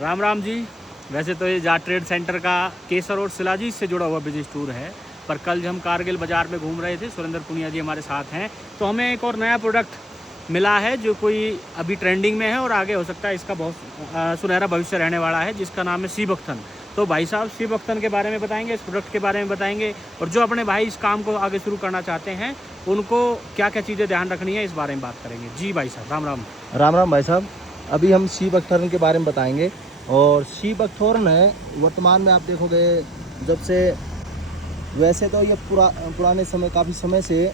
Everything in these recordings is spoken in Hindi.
राम राम जी। वैसे तो ये जाट ट्रेड सेंटर का केसर और शिलाजीत से जुड़ा हुआ बिजनेस टूर है, पर कल जब हम कारगिल बाज़ार में घूम रहे थे, सुरेंद्र पुनिया जी हमारे साथ हैं, तो हमें एक और नया प्रोडक्ट मिला है जो कोई अभी ट्रेंडिंग में है और आगे हो सकता है इसका बहुत सुनहरा भविष्य रहने वाला है, जिसका नाम है सीबकथन। तो भाई साहब सीबकथन के बारे में बताएंगे, इस प्रोडक्ट के बारे में बताएंगे, और जो अपने भाई इस काम को आगे शुरू करना चाहते हैं उनको क्या क्या चीज़ें ध्यान रखनी है, इस बारे में बात करेंगे। जी भाई साहब, राम राम। राम राम भाई साहब। अभी हम सी बख्तरन के बारे में बताएंगे। और सी बख्तरन है वर्तमान में आप देखोगे, जब से वैसे तो ये पुराने समय काफ़ी समय से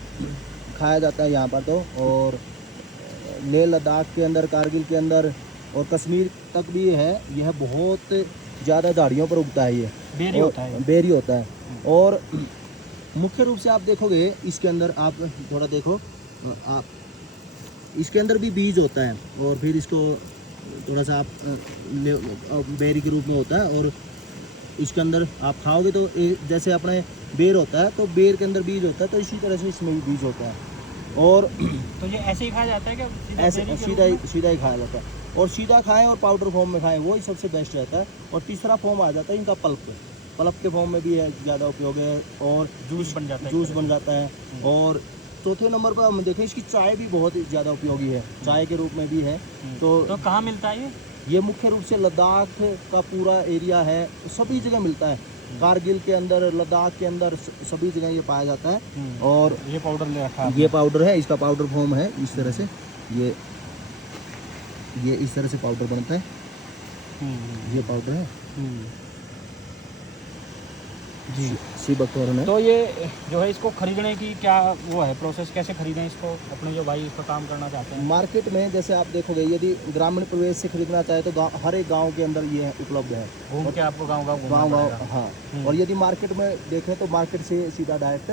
खाया जाता है यहाँ पर तो, और लेह लद्दाख के अंदर, कारगिल के अंदर और कश्मीर तक भी है। यह बहुत ज़्यादा झाड़ियों पर उगता है, ये बेरी होता है। बेरी होता है। और मुख्य रूप से आप देखोगे इसके अंदर, आप थोड़ा देखो, आप इसके अंदर भी बीज होता है और फिर इसको थोड़ा सा आप बेरी के रूप में होता है, और इसके अंदर आप खाओगे तो जैसे अपने बेर होता है तो बेर के अंदर बीज होता है, तो इसी तरह से इसमें भी बीज होता है। और तो ये ऐसे ही खाया जाता है क्या? ऐसे सीधा ही खाया जाता है, और सीधा खाएं और पाउडर फॉर्म में खाएं, वही सबसे बेस्ट रहता है। और तीसरा फॉर्म आ जाता है इनका पल्प के फॉर्म में भी है, ज़्यादा उपयोग है, और जूस बन जाता है। और चौथे नंबर पर हम देखें, इसकी चाय भी बहुत ही ज़्यादा उपयोगी है, चाय के रूप में भी है। तो कहाँ मिलता है ये मुख्य रूप से लद्दाख का पूरा एरिया है, सभी जगह मिलता है। कारगिल के अंदर, लद्दाख के अंदर, सभी जगह ये पाया जाता है। और ये पाउडर ले रखा है, ये पाउडर है, इसका पाउडर फॉर्म है इस तरह से। ये इस तरह से पाउडर बनता है, ये पाउडर है जी। सीबकथन है। तो ये जो है, इसको खरीदने की क्या वो है प्रोसेस, कैसे खरीदें इसको अपने जो भाई इसका काम करना चाहते हैं? मार्केट में जैसे आप देखोगे, यदि ग्रामीण प्रवेश से खरीदना चाहे तो हर एक गांव के अंदर ये उपलब्ध है। घूम के आपको गाँव हाँ। और यदि मार्केट में देखें तो मार्केट से सीधा डायरेक्ट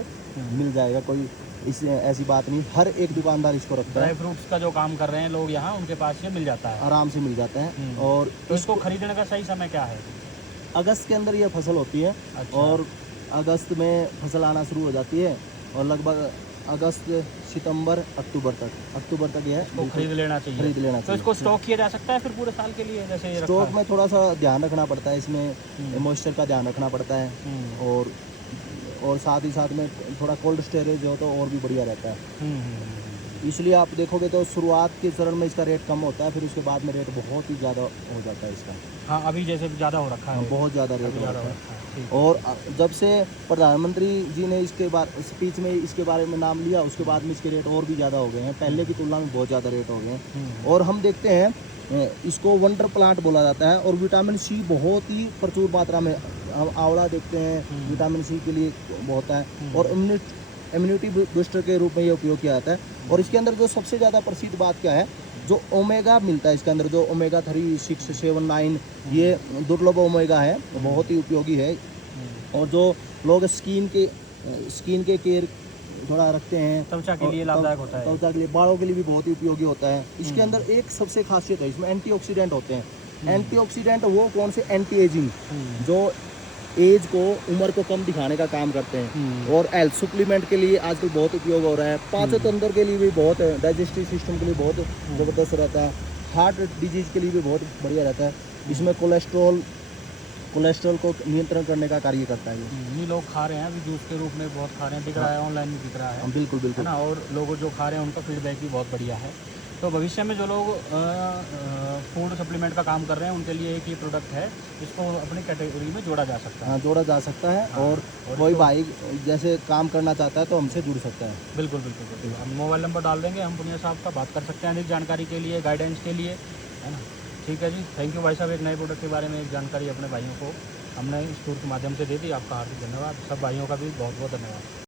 मिल जाएगा, कोई इससे ऐसी बात नहीं। हर एक दुकानदार इसको रखता है। ड्राई फ्रूट्स का जो काम कर रहे हैं लोग यहाँ, उनके पास ये मिल जाता है, आराम से मिल जाता है। और तो इसको खरीदने का सही समय क्या है? अगस्त के अंदर ये फसल होती है। अच्छा। और अगस्त में फसल आना शुरू हो जाती है, और लगभग अगस्त, सितंबर, अक्टूबर तक ये खरीद लेना चाहिए। तो इसको स्टॉक किया जा सकता है फिर पूरे साल के लिए? जैसे ये स्टॉक में थोड़ा सा ध्यान रखना पड़ता है, इसमें मॉइस्चर का ध्यान रखना पड़ता है, और साथ ही साथ में थोड़ा कोल्ड स्टोरेज हो तो और भी बढ़िया रहता है। इसलिए आप देखोगे तो शुरुआत के चरण में इसका रेट कम होता है, फिर उसके बाद में रेट बहुत ही ज़्यादा हो जाता है इसका। हाँ, अभी जैसे ज़्यादा हो रखा है, बहुत ज़्यादा रेट हो रखा है। और जब से प्रधानमंत्री जी ने इसके बारे स्पीच में इसके बारे में नाम लिया, उसके बाद में इसके रेट और भी ज़्यादा हो गए हैं, पहले की तुलना में बहुत ज़्यादा रेट हो गए हैं। और हम देखते हैं इसको वंडर प्लांट बोला जाता है, और विटामिन सी बहुत ही प्रचुर मात्रा में, हम आंवला देखते हैं विटामिन सी के लिए बहुत है, और इम्यूनिटी बूस्टर के रूप में ये उपयोग किया जाता है। और इसके अंदर जो सबसे ज़्यादा प्रसिद्ध बात क्या है, जो ओमेगा मिलता है इसके अंदर, जो ओमेगा 3, 6, 7, 9, ये दुर्लभ ओमेगा है, बहुत ही उपयोगी है। और जो लोग स्किन के केयर थोड़ा रखते हैं, त्वचा के लिए लाभदायक होता है, त्वचा के लिए, बालों के लिए भी बहुत ही उपयोगी होता है। इसके अंदर एक सबसे खासियत है, इसमें एंटीऑक्सीडेंट होते हैं। एंटीऑक्सीडेंट वो कौन से? एंटी एजिंग, जो एज को, उम्र को कम दिखाने का काम करते हैं। और हेल्थ सप्लीमेंट के लिए आजकल बहुत उपयोग हो रहा है। पाचन तंत्र के लिए भी बहुत, डाइजेस्टिव सिस्टम के लिए बहुत ज़बरदस्त रहता है। हार्ट डिजीज के लिए भी बहुत बढ़िया रहता है। इसमें कोलेस्ट्रॉल को नियंत्रण करने का कार्य करता है ये लोग खा रहे हैं अभी, जूस के रूप में बहुत खा रहे हैं, दिख रहा है, ऑनलाइन भी दिख रहा है। बिल्कुल है ना। और लोग जो खा रहे हैं उनका फीडबैक भी बहुत बढ़िया है। तो भविष्य में जो लोग फूड सप्लीमेंट का काम कर रहे हैं उनके लिए एक ये प्रोडक्ट है, इसको अपनी कैटेगरी में जोड़ा जा सकता है। हाँ, जोड़ा जा सकता है। और कोई भाई जैसे काम करना चाहता है तो हमसे जुड़ सकता है। बिल्कुल। हम मोबाइल नंबर डाल देंगे, हम पुनिया साहब का बात कर सकते हैं अधिक जानकारी के लिए, गाइडेंस के लिए, है ना। ठीक है जी, थैंक यू भाई साहब। एक नए प्रोडक्ट के बारे में एक जानकारी अपने भाइयों को हमने इस टूर के माध्यम से दे दी। आपका हार्दिक धन्यवाद। सब भाइयों का भी बहुत बहुत धन्यवाद।